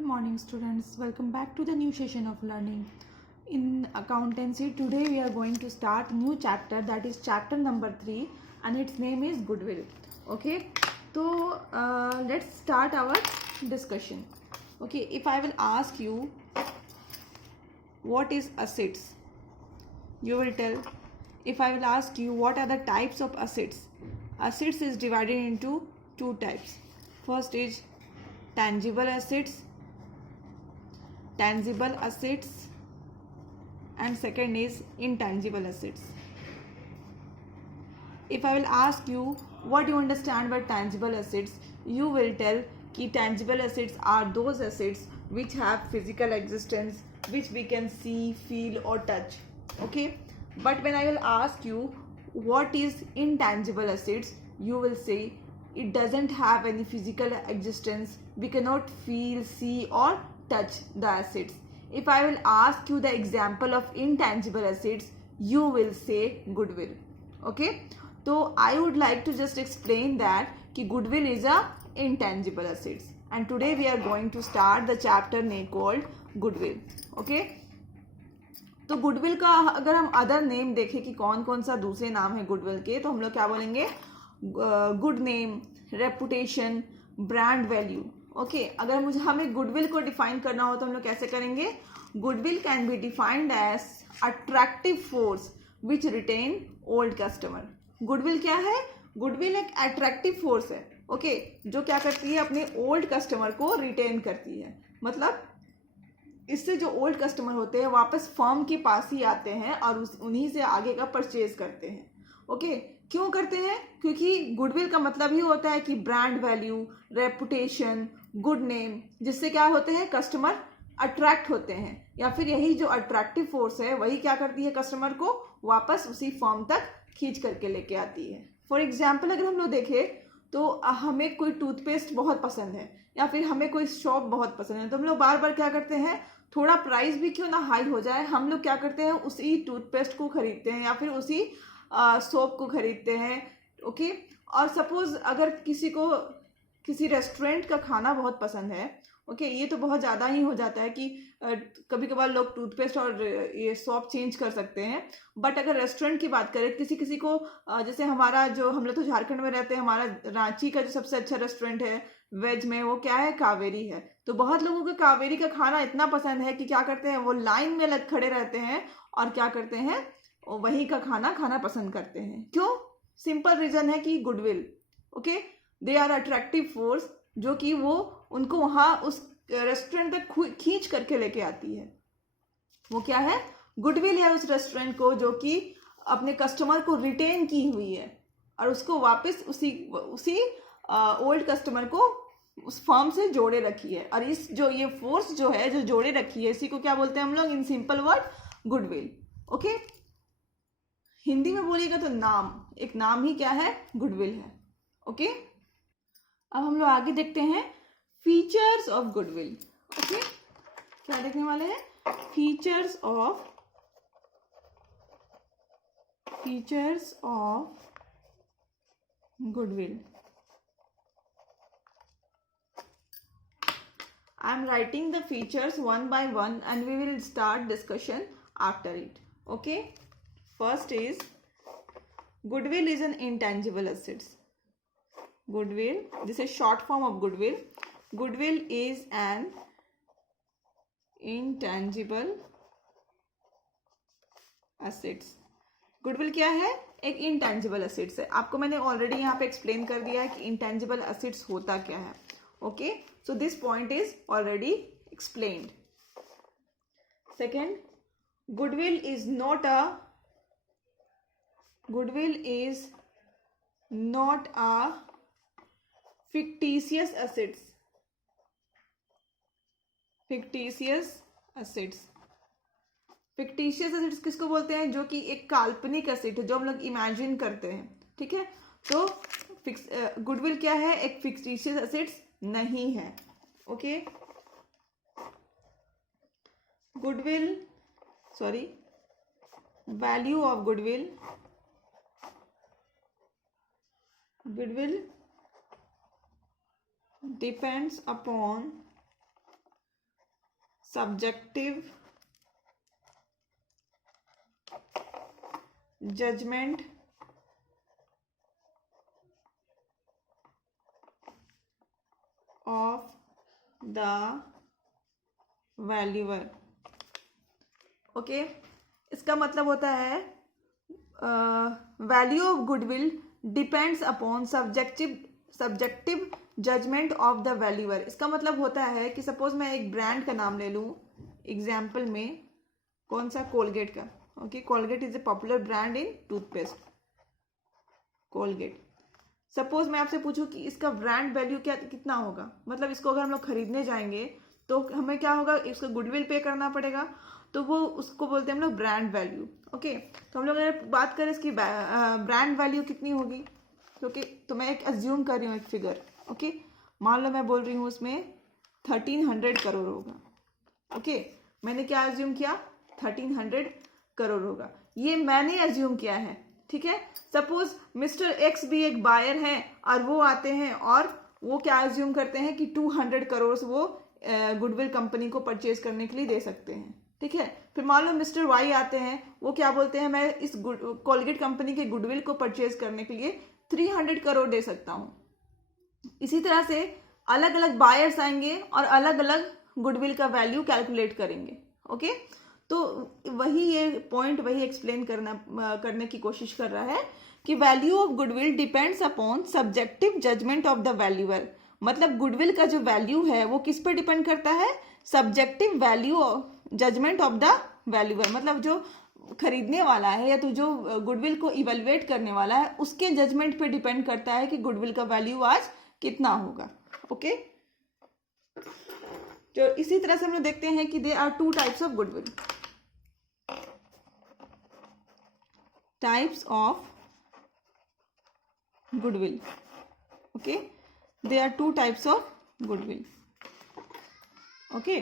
Good morning students, welcome back to the new session of learning. In accountancy, today we are going to start new chapter, that is chapter number 3, and its name is goodwill. Okay, so let's start our discussion. Okay, if I will ask you what is assets, you will tell. If I will ask you what are the types of assets is divided into two types. First is tangible assets, and second is intangible assets. If I will ask you what you understand by tangible assets, you will tell कि tangible assets are those assets which have physical existence, which we can see, feel or touch. Okay, but when I will ask you what is intangible assets, you will say it doesn't have any physical existence, we cannot feel, see or touch the assets. If I will ask you the example of intangible assets, you will say goodwill. Okay, so I would like to just explain that कि goodwill is a intangible assets, and today we are going to start the chapter name called goodwill. Okay, तो goodwill का अगर हम other name देखें कि कौन कौन सा दूसरे नाम है गुडविल के, तो हम लोग क्या बोलेंगे? Good name, reputation, brand value. Okay, अगर मुझे हमें गुडविल को डिफाइन करना हो तो हम लोग कैसे करेंगे? Goodwill can be defined as attractive force which retain old customer. Goodwill क्या है? गुडविल एक अट्रैक्टिव फोर्स है. ओके, जो क्या करती है? अपने ओल्ड कस्टमर को रिटेन करती है. मतलब इससे जो ओल्ड कस्टमर होते हैं वापस फर्म के पास ही आते हैं और उन्हीं से आगे का परचेज करते हैं. ओके, क्यों करते हैं? क्योंकि गुडविल का मतलब ही होता है कि brand value, reputation, good name, जिससे क्या होते हैं? कस्टमर अट्रैक्ट होते हैं, या फिर यही जो अट्रैक्टिव फोर्स है वही क्या करती है? कस्टमर को वापस उसी फर्म तक खींच करके लेके आती है. फॉर एग्जाम्पल अगर हम लोग देखें तो हमें कोई टूथपेस्ट बहुत पसंद है या फिर हमें कोई शॉप बहुत पसंद है, तो हम लोग बार बार क्या करते हैं? थोड़ा प्राइस भी क्यों ना हाई हो जाए, हम लोग क्या करते हैं? उसी टूथपेस्ट को खरीदते हैं या फिर उसी सोप को खरीदते हैं. ओके, और सपोज अगर किसी को किसी रेस्टोरेंट का खाना बहुत पसंद है, ओके, ये तो बहुत ज़्यादा ही हो जाता है कि कभी कभार लोग टूथपेस्ट और ये सोप चेंज कर सकते हैं. बट अगर रेस्टोरेंट की बात करें, किसी किसी को जैसे हमारा जो, हम लोग तो झारखंड में रहते हैं, हमारा रांची का जो सबसे अच्छा रेस्टोरेंट है वेज में, वो क्या है? कावेरी है. तो बहुत लोगों को कावेरी का खाना इतना पसंद है कि क्या करते हैं? वो लाइन में लग खड़े रहते हैं और क्या करते हैं? वही का खाना खाना पसंद करते हैं. क्यों? सिंपल रीजन है कि goodwill. Okay, they are attractive force, जो कि वो उनको वहां उस रेस्टोरेंट तक खींच करके लेके आती है. वो क्या है? गुडविल है उस रेस्टोरेंट को, जो कि अपने कस्टमर को रिटेन की हुई है और उसको वापस उसी ओल्ड कस्टमर को उस फर्म से जोड़े रखी है. और इस जो ये फोर्स जो है जो जोड़े रखी है, इसी को क्या बोलते हैं हम लोग? In simple word, goodwill. Okay, Hindi में बोलिएगा तो नाम, एक नाम ही क्या है? गुडविल है. ओके, अब हम लोग आगे देखते हैं फीचर्स ऑफ गुडविल. ओके, क्या देखने वाले हैं? Features of goodwill. I am writing the features one by one and we will start discussion after it. Okay, first is goodwill is an intangible assets. Goodwill, this is short form of goodwill. Goodwill is an intangible assets. Goodwill क्या है? एक intangible assets है. आपको मैंने already यहाँ पे explain कर दिया है कि इंटेंजिबल असेट्स होता क्या है. Okay, so this point is already explained. Second, goodwill is not a fictitious assets. fictitious assets किसको बोलते हैं? जो कि एक काल्पनिक असेट है, जो हम लोग इमेजिन करते हैं. ठीक है, तो गुडविल क्या है? एक फिक्टिशियस असेट्स नहीं है. Okay, goodwill, sorry, value of goodwill depends upon subjective judgment of the valuer. Okay, इसका मतलब होता है value of goodwill depends upon subjective judgment of the valuer. इसका मतलब होता है कि सपोज मैं एक ब्रांड का नाम ले लूँ, एग्जाम्पल में कौन सा, कोलगेट का. Okay, Colgate is a popular brand in toothpaste, Colgate. Suppose मैं आपसे पूछूं कि इसका ब्रांड वैल्यू क्या कितना होगा, मतलब इसको अगर हम लोग खरीदने जाएंगे तो हमें क्या होगा, इसका गुडविल पे करना पड़ेगा, तो वो उसको बोलते हैं हम लोग ब्रांड वैल्यू. ओके, तो हम लोग अगर बात करें इसकी ब्रांड वैल्यू कितनी होगी, क्योंकि तो मैं एक अज्यूम कर रही हूँ एक फिगर. ओके, मान लो मैं बोल रही हूँ उसमें 1300 करोड़ होगा. ओके, मैंने क्या अज्यूम किया, 1300 करोड़ होगा. ये मैंने अज्यूम किया है, ठीक है. सपोज मिस्टर एक्स भी एक बायर है और वो आते हैं और वो क्या अज्यूम करते हैं कि 200 करोड़ वो गुडविल कंपनी को परचेज करने के लिए दे सकते हैं, ठीक है. फिर मान लो मिस्टर वाई आते हैं, वो क्या बोलते हैं, मैं इस कोलगेट कंपनी के गुडविल को परचेज करने के लिए 300 करोड़ दे सकता हूँ. इसी तरह से अलग अलग बायर्स आएंगे और अलग अलग गुडविल का वैल्यू कैलकुलेट करेंगे. ओके, तो वही ये पॉइंट वही एक्सप्लेन करने की कोशिश कर रहा है कि value of goodwill depends upon subjective judgment of the valuer. मतलब गुडविल का जो वैल्यू है वो किस पर डिपेंड करता है, subjective value judgment of the valuer. मतलब जो खरीदने वाला है या तो जो गुडविल को इवेलुएट करने वाला है उसके जजमेंट पे डिपेंड करता है कि गुडविल का वैल्यू आज कितना होगा. ओके, तो इसी तरह से हम लोग देखते हैं कि they are two types of goodwill. Types of goodwill. Okay, there are two types of goodwill. Okay,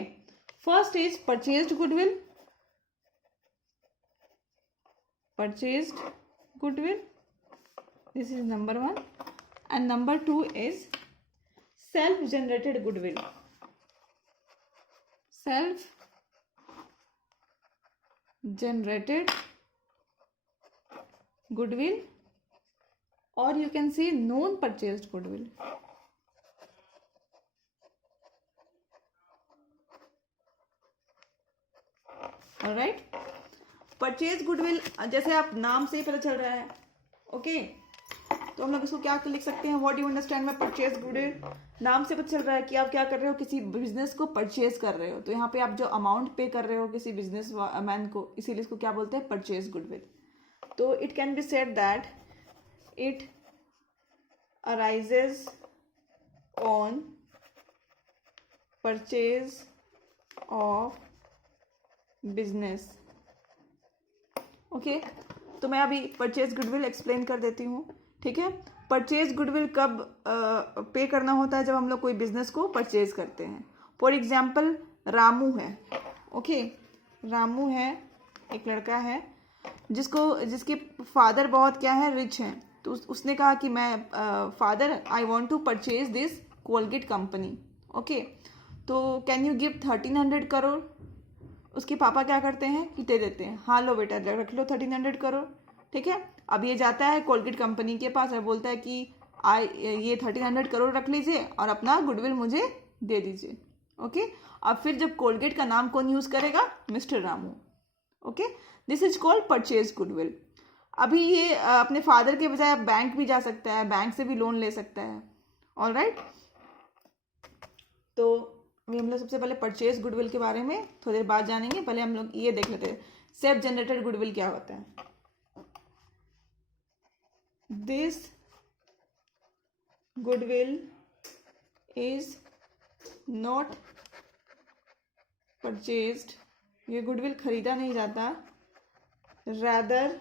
first is purchased goodwill. Purchased goodwill, this is number one, and number two is self generated goodwill. Self generated goodwill, or you can say non purchased goodwill. All right, purchase goodwill जैसे आप नाम से ही पता चल रहा है. Okay, तो हम लोग इसको क्या लिख सकते हैं, what you understand by purchase goodwill. नाम से पता चल रहा है कि आप क्या कर रहे हो, किसी बिजनेस को परचेज कर रहे हो. तो यहाँ पे आप जो अमाउंट पे कर रहे हो किसी बिजनेस मैन को, इसीलिए इसको क्या बोलते हैं, परचेज गुडविल. तो it can be said that it arises on purchase of business. Okay, तो मैं अभी परचेज गुडविल एक्सप्लेन कर देती हूँ. ठीक है, परचेज गुडविल कब पे करना होता है, जब हम लोग कोई बिजनेस को परचेज करते हैं. फॉर एग्जाम्पल रामू है. ओके, रामू है, एक लड़का है जिसके फादर बहुत क्या है, रिच हैं. तो उसने कहा कि मैं father I want to purchase this Colgate company. Okay, तो कैन यू गिव 1300 करोड़. उसके पापा क्या करते हैं कि दे देते हैं, हाँ लो बेटा रख लो 1300 करोड़. ठीक है, अब ये जाता है कोलगेट कंपनी के पास और बोलता है कि ये 1300 करोड़ रख लीजिए और अपना गुडविल मुझे दे दीजिए. ओके, अब फिर जब कोलगेट का नाम कौन यूज करेगा, mister Ramu. Okay, this is called purchase goodwill. अभी ये अपने फादर के बजाय बैंक भी जा सकता है, बैंक से भी लोन ले सकता है. ऑल राइट, तो हम लोग सबसे पहले परचेज गुडविल के बारे में थोड़ी देर बाद जानेंगे. पहले हम लोग ये देख लेते हैं सेल्फ जनरेटेड गुडविल क्या होता है. This goodwill is not purchased. ये गुडविल खरीदा नहीं जाता. rather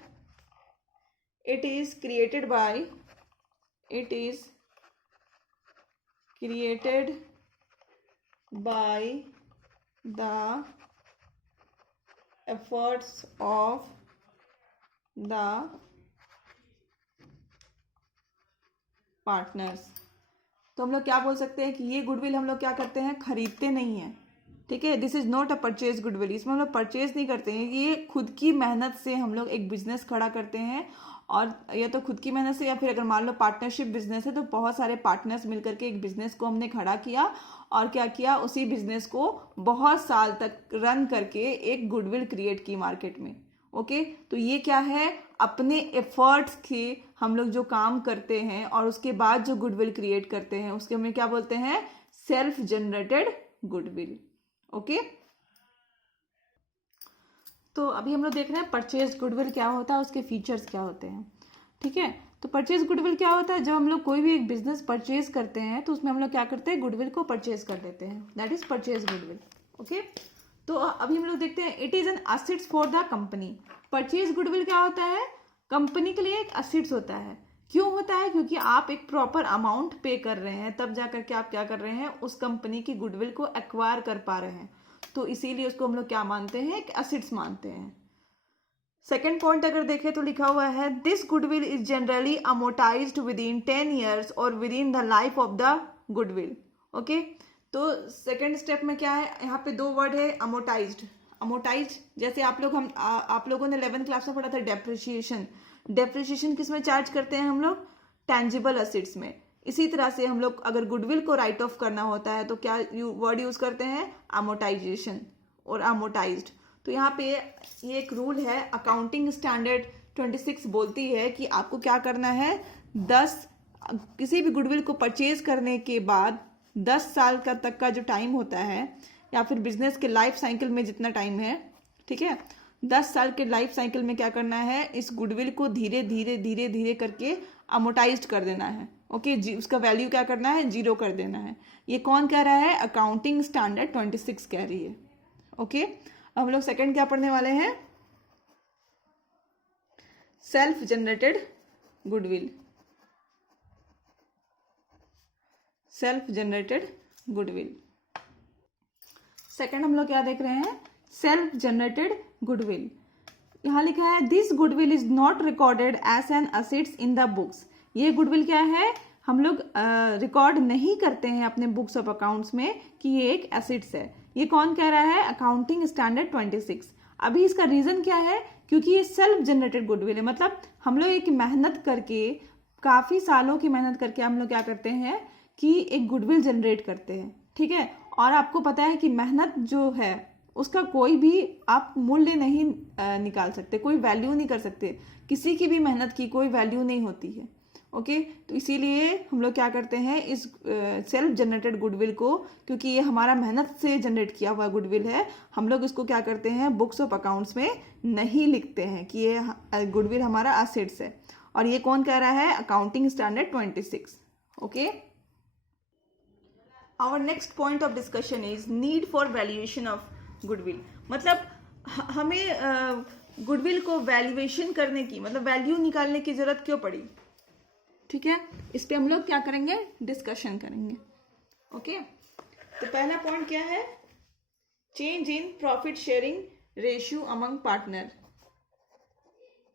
it is created by the efforts of the partners. तो हम लोग क्या बोल सकते हैं कि ये गुडविल हम लोग क्या करते हैं, खरीदते नहीं हैं. ठीक है, this is not a purchase goodwill, इसमें हम लोग परचेज नहीं करते हैं, ये खुद की मेहनत से हम लोग एक बिजनेस खड़ा करते हैं, और या तो खुद की मेहनत से या फिर अगर मान लो पार्टनरशिप बिजनेस है तो बहुत सारे पार्टनर्स मिलकर के एक बिजनेस को हमने खड़ा किया, और क्या किया, उसी बिजनेस को बहुत साल तक रन करके एक गुडविल क्रिएट की मार्केट में। ओके, तो ये क्या है, अपने एफर्ट्स के हम लोग जो काम करते हैं और उसके बाद जो गुडविल क्रिएट करते हैं उसके हमें क्या बोलते हैं, सेल्फ जनरेटेड गुडविल। ओके, तो अभी हम लोग देख रहे हैं परचेज गुडविल क्या होता है, उसके फीचर्स क्या होते हैं। ठीक है, तो परचेज गुडविल क्या होता है, जब हम लोग कोई भी एक बिजनेस परचेज करते हैं तो उसमें हम लोग क्या करते हैं, गुडविल को परचेज कर लेते हैं, that is purchase goodwill. Okay, तो अभी हम लोग देखते हैं, it is an assets for the company. Purchase goodwill क्या होता है, कंपनी के लिए एक असेट्स होता है। क्यों होता है, क्योंकि आप एक प्रॉपर अमाउंट पे कर रहे हैं, तब जाकर के आप क्या कर रहे हैं, उस कंपनी की गुडविल को एक्वायर कर पा रहे हैं, तो इसीलिए उसको हम लोग क्या मानते हैं, एक एसेट्स मानते हैं। सेकेंड पॉइंट अगर देखें तो लिखा हुआ है, this goodwill is generally amortised with in 10 years और with in the life of the goodwill. Okay, तो सेकेंड स्टेप में क्या है, यहाँ पे दो वर्ड है, अमोटाइज्ड। अमोटाइज्ड जैसे आप लोगों ने 11th क्लास में पढ़ा था, डेप्रिशिएशन। डेप्रिशिएशन किस में चार्ज करते हैं हम लोग, टेंजिबल एसेट्स में। इसी तरह से हम लोग अगर गुडविल को राइट ऑफ करना होता है तो क्या वर्ड यूज करते हैं, अमोटाइजेशन और अमोटाइज्ड। तो यहाँ पे ये एक रूल है, अकाउंटिंग स्टैंडर्ड 26 बोलती है कि आपको क्या करना है, 10 किसी भी गुडविल को परचेज करने के बाद 10 साल का तक का जो टाइम होता है, या फिर बिजनेस के लाइफ साइकिल में जितना टाइम है, ठीक है, 10 साल के लाइफ साइकिल में क्या करना है, इस गुडविल को धीरे धीरे धीरे धीरे करके अमोटाइज कर देना है। ओके, उसका वैल्यू क्या करना है, 0 कर देना है। ये कौन कह रहा है, अकाउंटिंग स्टैंडर्ड 26 कह रही है। ओके, अब हम लोग सेकंड क्या पढ़ने वाले हैं, self generated goodwill. Self generated goodwill, second हम लोग क्या देख रहे हैं, सेल्फ जनरेटेड गुडविल। यहां लिखा है, this goodwill is not recorded as an assets in the books. ये गुडविल क्या है, हम लोग रिकॉर्ड नहीं करते हैं अपने बुक्स ऑफ अकाउंट्स में कि ये एक एसेट्स है। ये कौन कह रहा है, अकाउंटिंग स्टैंडर्ड 26। अभी इसका रीजन क्या है, क्योंकि ये सेल्फ जनरेटेड गुडविल है, मतलब हम लोग एक मेहनत करके, काफी सालों की मेहनत करके हम लोग क्या करते हैं कि एक गुडविल जनरेट करते हैं। ठीक है, और आपको पता है कि मेहनत जो है उसका कोई भी आप मूल्य नहीं निकाल सकते, कोई वैल्यू नहीं कर सकते, किसी की भी मेहनत की कोई वैल्यू नहीं होती है। ओके, तो इसीलिए हम लोग क्या करते हैं, इस सेल्फ जनरेटेड गुडविल को, क्योंकि ये हमारा मेहनत से जनरेट किया हुआ गुडविल है, हम लोग इसको क्या करते हैं, बुक्स ऑफ अकाउंट्स में नहीं लिखते हैं कि ये गुडविल हमारा असेट्स है। और ये कौन कह रहा है, accounting standard 26। Okay, our next point of discussion is need for valuation of goodwill. मतलब हमें गुडविल को वैल्यूएशन करने की, मतलब वैल्यू निकालने की जरूरत क्यों पड़ी। ठीक है, इस पे हम लोग क्या करेंगे, डिस्कशन करेंगे। ओके, तो पहला पॉइंट क्या है, change in profit sharing ratio among partner.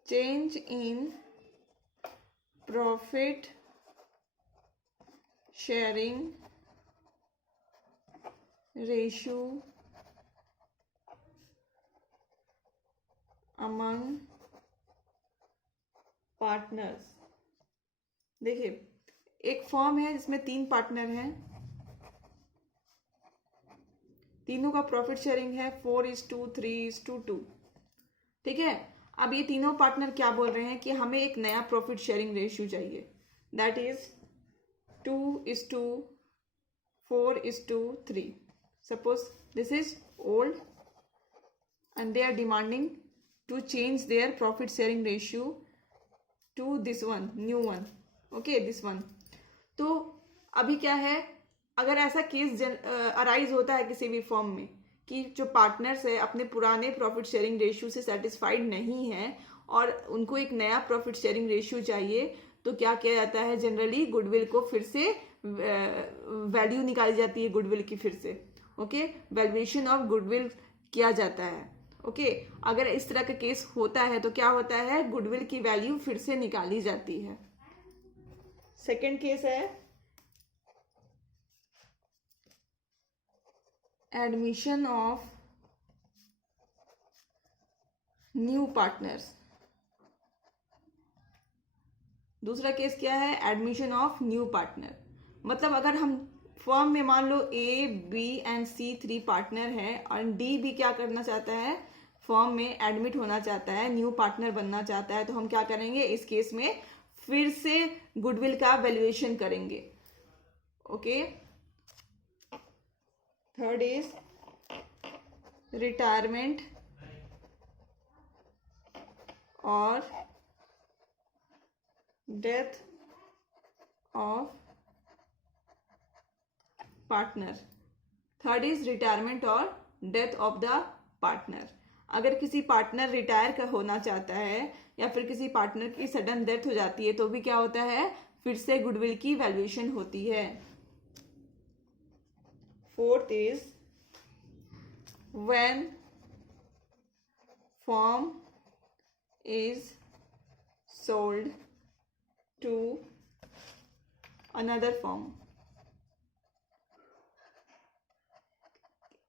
Change in profit sharing ratio among partners. देखिए, एक फर्म है जिसमें 3 पार्टनर हैं, तीनों का प्रॉफिट शेयरिंग है 4:3:2। ठीक है, अब ये तीनों पार्टनर क्या बोल रहे हैं कि हमें एक नया प्रॉफिट शेयरिंग रेशियो चाहिए, that is 2:4:3। Suppose this is old and they are demanding to change their profit sharing ratio to this one, new one. Okay, this one. तो अभी क्या है, अगर ऐसा केस अराइज होता है किसी भी फर्म में कि जो पार्टनर्स है अपने पुराने प्रॉफिट शेयरिंग रेशियो से सेटिस्फाइड नहीं है और उनको एक नया प्रॉफिट शेयरिंग रेशियो चाहिए, तो क्या किया जाता है, जनरली गुडविल को फिर से वैल्यू निकाली जाती है गुडविल की फिर से। ओके, वैल्यूएशन ऑफ गुडविल किया जाता है। ओके, अगर इस तरह का केस होता है तो क्या होता है, गुडविल की वैल्यू फिर से निकाली जाती है। सेकंड केस है एडमिशन ऑफ न्यू पार्टनर्स। दूसरा केस क्या है, एडमिशन ऑफ न्यू पार्टनर। मतलब अगर हम फर्म में मान लो A B and C 3 partner हैं और डी भी क्या करना चाहता है, फर्म में एडमिट होना चाहता है, न्यू पार्टनर बनना चाहता है, तो हम क्या करेंगे इस केस में, फिर से गुडविल का वैल्यूएशन करेंगे। ओके, थर्ड इज रिटायरमेंट और death of partner. Third is retirement और डेथ ऑफ द पार्टनर। अगर किसी पार्टनर रिटायर होना चाहता है या फिर किसी पार्टनर की सडन डेथ हो जाती है तो भी क्या होता है, फिर से गुडविल की वैल्यूएशन होती है। Fourth is when firm is sold to another firm.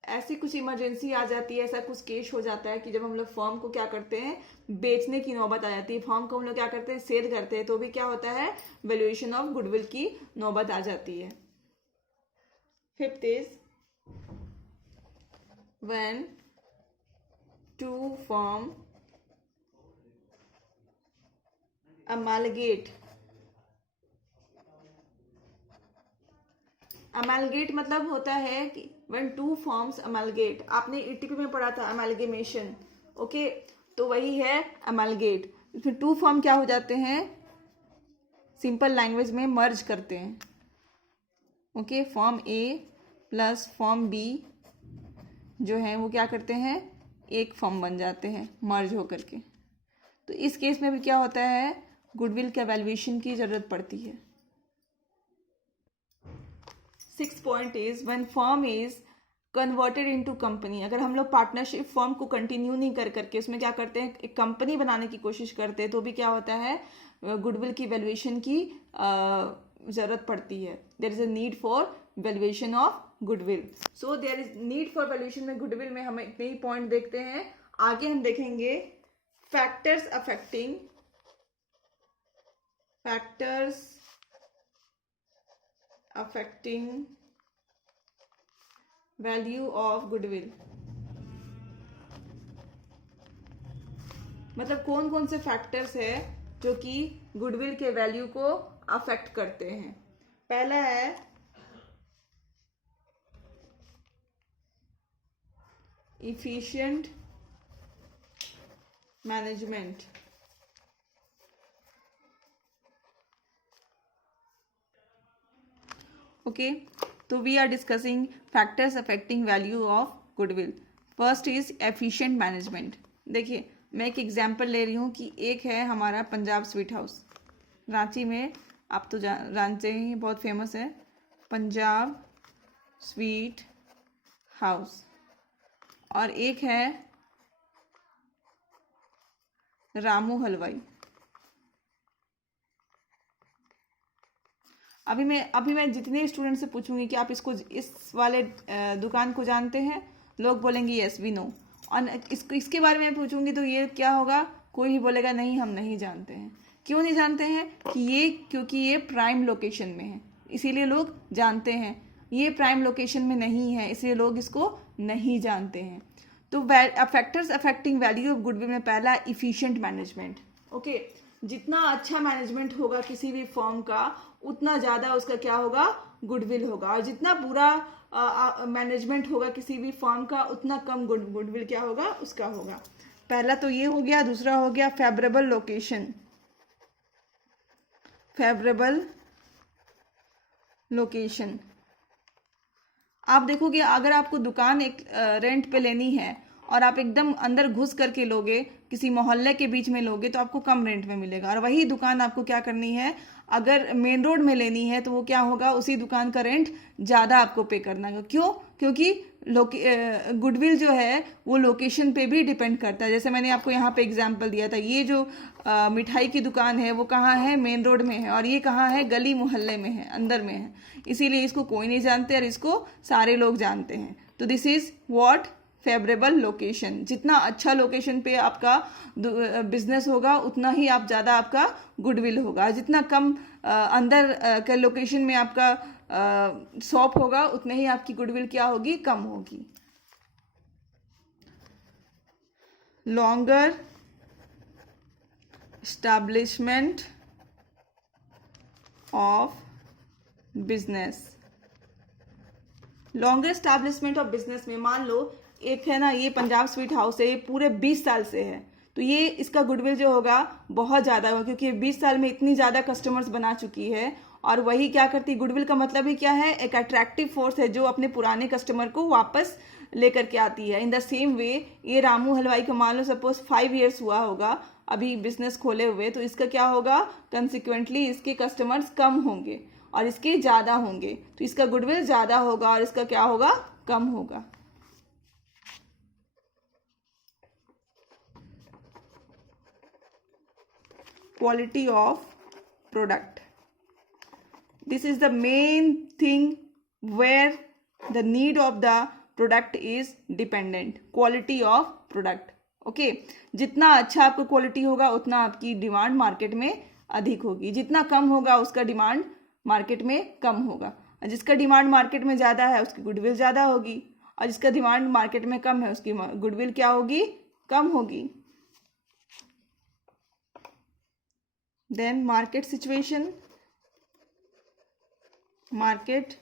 ऐसी कुछ इमरजेंसी आ जाती है, ऐसा कुछ केस हो जाता है कि जब हम लोग फर्म को क्या करते हैं, बेचने की नौबत आ जाती है, फर्म को हम लोग क्या करते हैं, सेल करते हैं, तो भी क्या होता है, वैल्यूएशन ऑफ गुडविल की नौबत आ जाती है। Fifth is when two firm amalgamate. Amalgamate मतलब होता है कि when two forms amalgate, आपने ईटीपी में पढ़ा था amalgamation, ओके, तो वही है amalgate। इसमें टू फॉर्म क्या हो जाते हैं, सिंपल लैंग्वेज में मर्ज करते हैं। ओके, फॉर्म ए प्लस फॉर्म बी जो है वो क्या करते हैं, एक फॉर्म बन जाते हैं मर्ज होकर के। तो इस केस में भी क्या होता है, गुडविल के वैल्यूएशन की जरूरत पड़ती है। Six point is when firm is converted into company. अगर हम लोग पार्टनरशिप फर्म को कंटिन्यू नहीं कर करके उसमें क्या करते हैं, एक कंपनी बनाने की कोशिश करते हैं, तो भी क्या होता है, गुडविल की वैल्यूएशन की जरूरत पड़ती है। There is a need for valuation of goodwill. So there is need for valuation में गुडविल में हम इतने ही पॉइंट देखते हैं। आगे हम देखेंगे factors affecting value of goodwill। मतलब कौन कौन से फैक्टर्स है जो कि गुडविल के वैल्यू को अफेक्ट करते हैं। पहला है इफिशिएंट मैनेजमेंट। ओके, तो we are discussing factors affecting value of goodwill. First is efficient management. देखिए मैं एक एग्जांपल ले रही हूँ कि एक है हमारा पंजाब स्वीट हाउस, रांची में, आप तो जानते ही, बहुत फेमस है पंजाब स्वीट हाउस। और एक है रामू हलवाई। अभी मैं जितने स्टूडेंट से पूछूंगी कि आप इस वाले दुकान को जानते हैं, लोग बोलेंगे यस वी नो। और इसके बारे में पूछूंगी तो ये क्या होगा, कोई ही बोलेगा नहीं हम नहीं जानते हैं। क्यों नहीं जानते हैं कि क्योंकि ये प्राइम लोकेशन में है, इसीलिए लोग जानते हैं। ये प्राइम लोकेशन में नहीं है, इसलिए लोग इसको नहीं जानते हैं। तो factors affecting value of goodwill में पहला इफिशिएंट मैनेजमेंट। ओके, जितना अच्छा मैनेजमेंट होगा किसी भी फर्म का, उतना ज़्यादा उसका क्या होगा, गुडविल होगा। और जितना बुरा मैनेजमेंट होगा किसी भी फर्म का, उतना कम गुडविल क्या होगा, उसका होगा। पहला तो ये हो गया। दूसरा हो गया फेवरेबल लोकेशन। फेवरेबल लोकेशन, आप देखोगे अगर आपको दुकान एक रेंट पे लेनी है और आप एकदम अंदर घुस करके लोगे, किसी मोहल्ले के बीच में लोगे, तो आपको कम रेंट में मिलेगा। और वही दुकान आपको क्या करनी है, अगर मेन रोड में लेनी है, तो वो क्या होगा, उसी दुकान का रेंट ज़्यादा आपको पे करना होगा। क्यों? क्योंकि गुडविल जो है वो लोकेशन पे भी डिपेंड करता है। जैसे मैंने आपको यहाँ पे एग्जांपल दिया था, ये जो मिठाई की दुकान है वो कहाँ है, मेन रोड में है, और ये कहाँ है, गली मोहल्ले में है, अंदर में है। इसीलिए इसको कोई नहीं जानते और इसको सारे लोग जानते हैं। तो this is what, favourable location. जितना अच्छा लोकेशन पे आपका बिजनेस होगा उतना ही आप ज़्यादा आपका गुडविल होगा। जितना कम अंदर के लोकेशन में आपका शॉप होगा उतने ही आपकी गुडविल क्या होगी, कम होगी। Longer establishment of business. Longer establishment of business में मान लो एक है ना, ये पंजाब स्वीट हाउस है, ये पूरे 20 साल से है, तो ये इसका गुडविल जो होगा बहुत ज़्यादा होगा, क्योंकि 20 साल में इतनी ज़्यादा कस्टमर्स बना चुकी है। और वही क्या करती है, गुडविल का मतलब ही क्या है, एक अट्रैक्टिव फोर्स है जो अपने पुराने कस्टमर को वापस लेकर के आती है। इन द सेम वे ये रामू हलवाई को मान लो सपोज 5 ईयर्स हुआ होगा अभी बिजनेस खोले हुए, तो इसका क्या होगा, कंसिक्वेंटली इसके कस्टमर्स कम होंगे और इसके ज़्यादा होंगे, तो इसका गुडविल ज़्यादा होगा और इसका क्या होगा, कम होगा। Quality of product, this is the main thing where the need of the product is dependent. Quality of product, okay. जितना अच्छा आपका क्वालिटी होगा उतना आपकी डिमांड मार्केट में अधिक होगी, जितना कम होगा उसका डिमांड मार्केट में कम होगा। जिसका डिमांड मार्केट में ज़्यादा है उसकी गुडविल ज़्यादा होगी, और जिसका डिमांड मार्केट में कम है उसकी गुडविल क्या होगी, कम होगी। Then market situation, market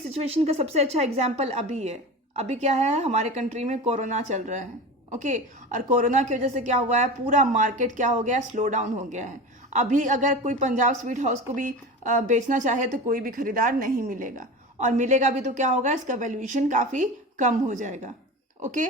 situation का सबसे अच्छा एग्जाम्पल अभी है। अभी क्या है, हमारे कंट्री में कोरोना चल रहा है, ओके। और कोरोना की वजह से क्या हुआ है, पूरा मार्केट क्या हो गया, स्लो डाउन हो गया है। अभी अगर कोई पंजाब स्वीट हाउस को भी बेचना चाहे तो कोई भी खरीदार नहीं मिलेगा, और मिलेगा भी तो क्या होगा, इसका वैल्यूएशन काफ़ी कम हो जाएगा, ओके।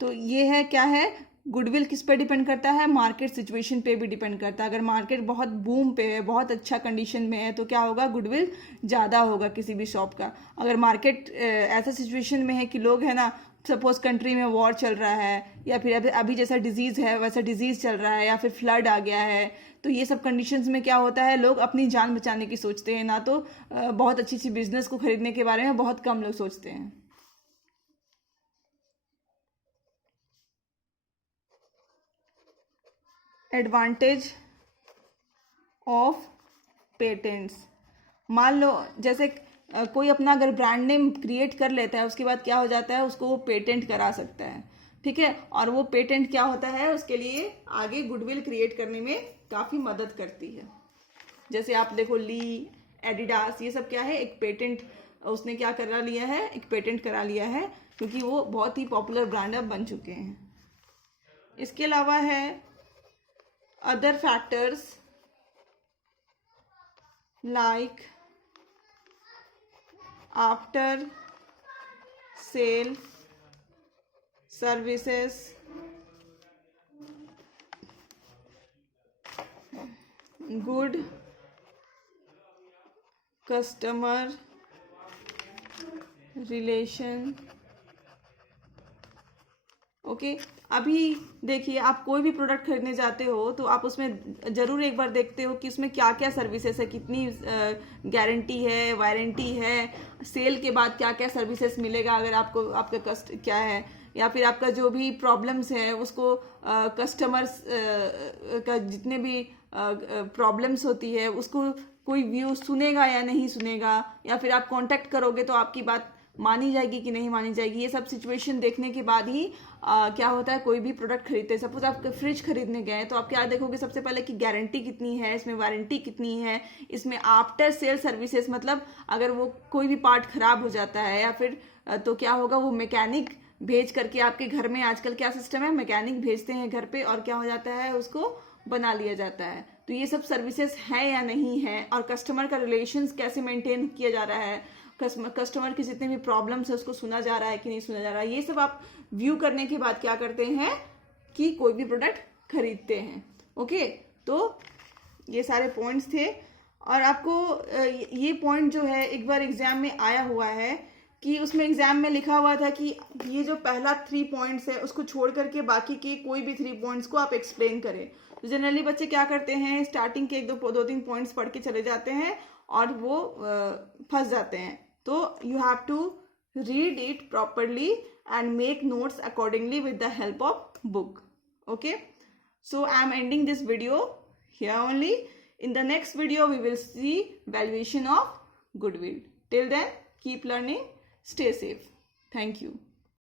तो ये है क्या है, गुडविल किस पे डिपेंड करता है, मार्केट सिचुएशन पे भी डिपेंड करता है। अगर मार्केट बहुत बूम पे है, बहुत अच्छा कंडीशन में है, तो क्या होगा, गुडविल ज़्यादा होगा किसी भी शॉप का। अगर मार्केट ऐसा सिचुएशन में है कि लोग है ना, सपोज कंट्री में वॉर चल रहा है, या फिर अभी जैसा डिजीज़ है वैसा डिजीज़ चल रहा है, या फिर फ्लड आ गया है, तो ये सब कंडीशंस में क्या होता है, लोग अपनी जान बचाने की सोचते हैं, ना तो बहुत अच्छी अच्छी बिजनेस को खरीदने के बारे में बहुत कम लोग सोचते हैं। एडवांटेज ऑफ पेटेंट्स, मान लो जैसे कोई अपना अगर ब्रांड नेम क्रिएट कर लेता है, उसके बाद क्या हो जाता है, उसको वो पेटेंट करा सकता है, ठीक है। और वो पेटेंट क्या होता है, उसके लिए आगे गुडविल क्रिएट करने में काफ़ी मदद करती है। जैसे आप देखो ली, एडिडास, ये सब क्या है, एक पेटेंट उसने क्या करा लिया है, एक पेटेंट करा लिया है, क्योंकि वो बहुत ही पॉपुलर ब्रांड अब बन चुके हैं। इसके अलावा है other factors like after sale services, good customer relation, okay. अभी देखिए, आप कोई भी प्रोडक्ट खरीदने जाते हो तो आप उसमें ज़रूर एक बार देखते हो कि उसमें क्या क्या सर्विसेज है, कितनी गारंटी है, वारंटी है, सेल के बाद क्या क्या सर्विसेज मिलेगा अगर आपको, आपका कस्ट क्या है, या फिर आपका जो भी प्रॉब्लम्स है उसको कस्टमर्स का जितने भी प्रॉब्लम्स होती है उसको कोई व्यू सुनेगा या नहीं सुनेगा, या फिर आप कांटेक्ट करोगे तो आपकी बात मानी जाएगी कि नहीं मानी जाएगी। ये सब सिचुएशन देखने के बाद ही क्या होता है, कोई भी प्रोडक्ट खरीदते हैं। सपोज आप फ्रिज खरीदने गए तो आप क्या देखोगे, सबसे पहले कि गारंटी कितनी है, इसमें वारंटी कितनी है, इसमें आफ्टर सेल सर्विसेज, मतलब अगर वो कोई भी पार्ट खराब हो जाता है या फिर तो क्या होगा, वो मैकेनिक भेज करके आपके घर में, आजकल क्या सिस्टम है, मैकेनिक भेजते हैं घर पे और क्या हो जाता है, उसको बना लिया जाता है। तो ये सब सर्विसेज है या नहीं है, और कस्टमर का रिलेशंस कैसे मेंटेन किया जा रहा है, कस्टमर की जितने भी प्रॉब्लम्स है उसको सुना जा रहा है कि नहीं सुना जा रहा है, ये सब आप व्यू करने के बाद क्या करते हैं कि कोई भी प्रोडक्ट खरीदते हैं, ओके। तो ये सारे पॉइंट्स थे, और आपको ये पॉइंट जो है एक बार एग्जाम में आया हुआ है कि उसमें एग्जाम में लिखा हुआ था कि ये जो पहला 3 पॉइंट्स है उसको छोड़ करके बाकी के कोई भी 3 पॉइंट्स को आप एक्सप्लेन करें। तो जनरली बच्चे क्या करते हैं, स्टार्टिंग के 1-2-3 पॉइंट्स पढ़ के चले जाते हैं और वो फंस जाते हैं. तो you have to read it properly and make notes accordingly with the help of book. Okay, so I am ending this video here only. In the next video we will see valuation of goodwill. Till then, keep learning, stay safe. Thank you.